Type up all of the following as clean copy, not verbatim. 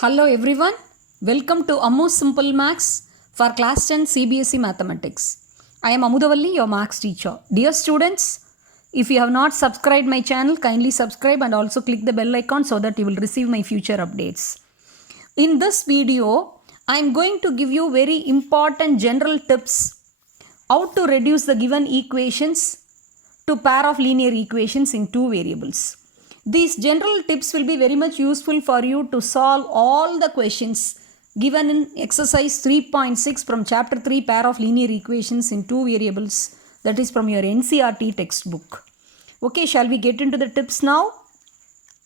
Hello everyone, welcome to Ammu Simple Maths for Class 10 CBSE Mathematics. I am Amudavalli, your Maths teacher. Dear students, if you have not subscribed my channel, kindly subscribe and also click the bell icon so that you will receive my future updates. In this video, I am going to give you very important general tips how to reduce the given equations to pair of linear equations in two variables. These general tips will be very much useful for you to solve all the questions given in exercise 3.6 from chapter 3 pair of linear equations in two variables, that is from your NCERT textbook. Okay, shall we get into the tips now?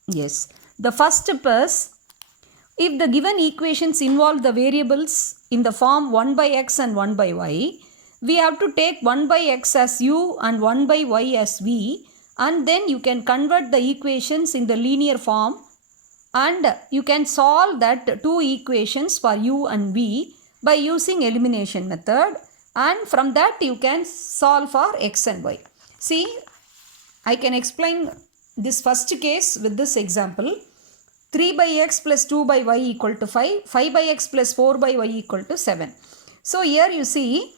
Yes. The first tip is, if the given equations involve the variables in the form 1 by x and 1 by y, we have to take 1 by x as u and 1 by y as v, and then you can convert the equations in the linear form and you can solve that two equations for u and v by using elimination method, and from that you can solve for x and y. See, I can explain this first case with this example. 3 by x plus 2 by y equal to 5, 5 by x plus 4 by y equal to 7. So here you see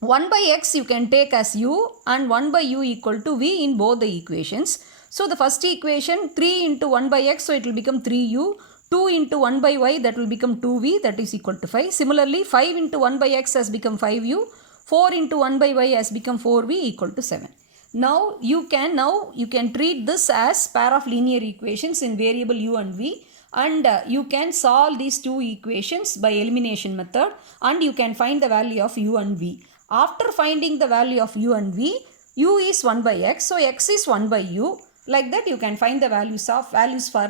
1 by x you can take as u and 1 by u equal to v in both the equations. So the first equation 3 into 1 by x, so it will become 3u, 2 into 1 by y, that will become 2v, that is equal to 5. Similarly 5 into 1 by x has become 5u, 4 into 1 by y has become 4v equal to 7. Now you can treat this as pair of linear equations in variable u and v, and you can solve these two equations by elimination method and you can find the value of u and v. After finding the value of u and v, u is 1 by x, so x is 1 by u. Like that you can find the values for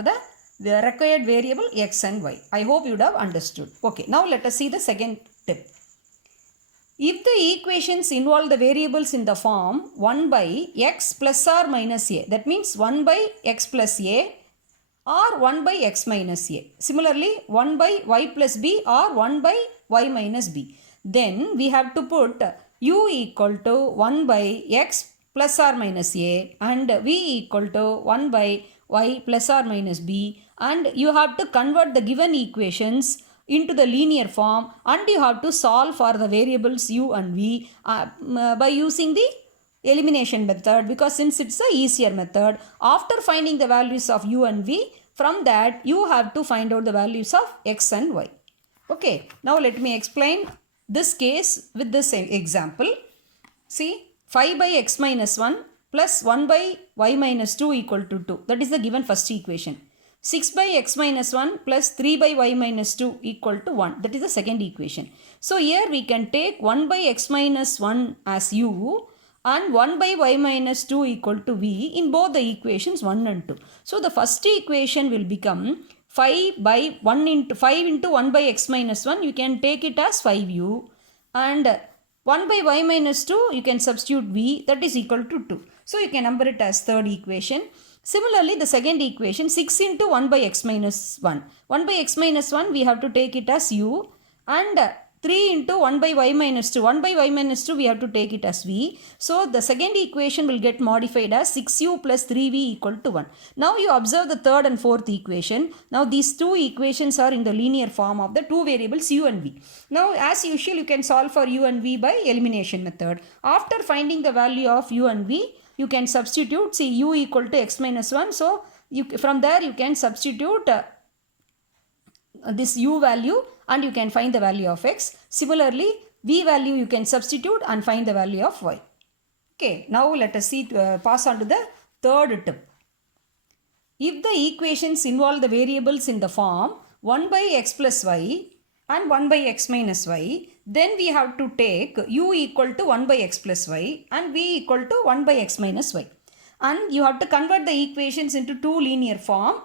the required variable x and y. I hope you would have understood. Okay, now let us see the second tip. If the equations involve the variables in the form 1 by x plus or minus a, that means 1 by x plus a or 1 by x minus a. Similarly 1 by y plus b or 1 by y minus b. Then we have to put u equal to 1 by x plus or minus a and v equal to 1 by y plus or minus b, and you have to convert the given equations into the linear form and you have to solve for the variables u and v by using the elimination method, because since it's a easier method, after finding the values of u and v, from that you have to find out the values of x and y. Okay, now let me explain this case with this example. See, 5 by x minus 1 plus 1 by y minus 2 equal to 2. That is the given first equation. 6 by x minus 1 plus 3 by y minus 2 equal to 1. That is the second equation. So here we can take 1 by x minus 1 as u and 1 by y minus 2 equal to v in both the equations 1 and 2. So the first equation will become 5 by 1 into 5 into 1 by x minus 1, you can take it as 5u, and 1 by y minus 2 you can substitute v, that is equal to 2. So you can number it as third equation. Similarly the second equation 6 into 1 by x minus 1. 1 by x minus 1 we have to take it as u, and 3 into 1 by y minus 2. 1 by y minus 2 we have to take it as v. So the second equation will get modified as 6u plus 3v equal to 1. Now you observe the third and fourth equation. Now these two equations are in the linear form of the two variables u and v. Now as usual you can solve for u and v by elimination method. After finding the value of u and v, you can substitute, see u equal to x minus 1. So from there you can substitute this u value and you can find the value of x. Similarly v value you can substitute and find the value of y. Okay, now let us see pass on to the third tip. If the equations involve the variables in the form 1 by x plus y and 1 by x minus y, then we have to take u equal to 1 by x plus y and v equal to 1 by x minus y, and you have to convert the equations into two linear form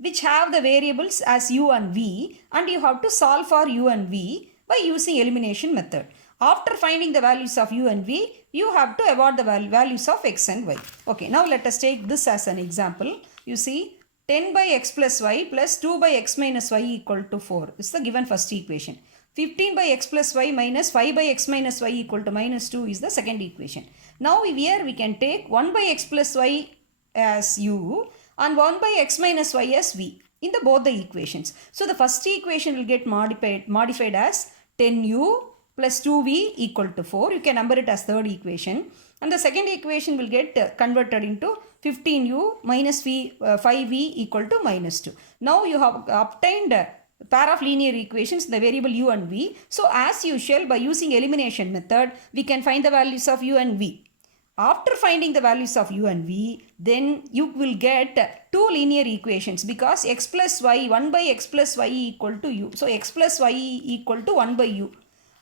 which have the variables as u and v, and you have to solve for u and v by using elimination method. After finding the values of u and v, you have to avoid the values of x and y. Okay, now let us take this as an example. You see 10 by x plus y plus 2 by x minus y equal to 4. This is the given first equation. 15 by x plus y minus 5 by x minus y equal to minus 2 is the second equation. Now here we can take 1 by x plus y as u and 1 by x minus y as v. in the both the equations. So the first equation will get modified as 10u plus 2v equal to 4. You can number it as third equation. And the second equation will get converted into 15u minus 5v equal to minus 2. Now you have obtained pair of linear equations, the variable u and v. So as usual, by using elimination method, we can find the values of u and v. After finding the values of u and v, then you will get two linear equations because x plus y, 1 by x plus y equal to u. So x plus y equal to 1 by u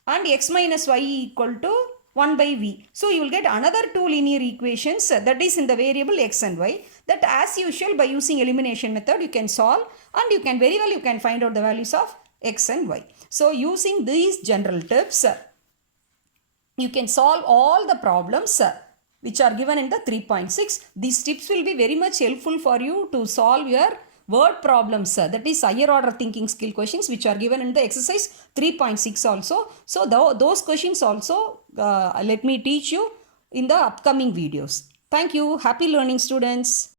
and x minus y equal to 1 by v. So you will get another two linear equations that is in the variable x and y, that as usual by using elimination method you can solve, and you can very well you can find out the values of x and y. So using these general tips, you can solve all the problems which are given in the 3.6. These tips will be very much helpful for you to solve your word problems, that is higher order thinking skill questions which are given in the exercise 3.6 also. So those questions also let me teach you in the upcoming videos. Thank you. Happy learning, students.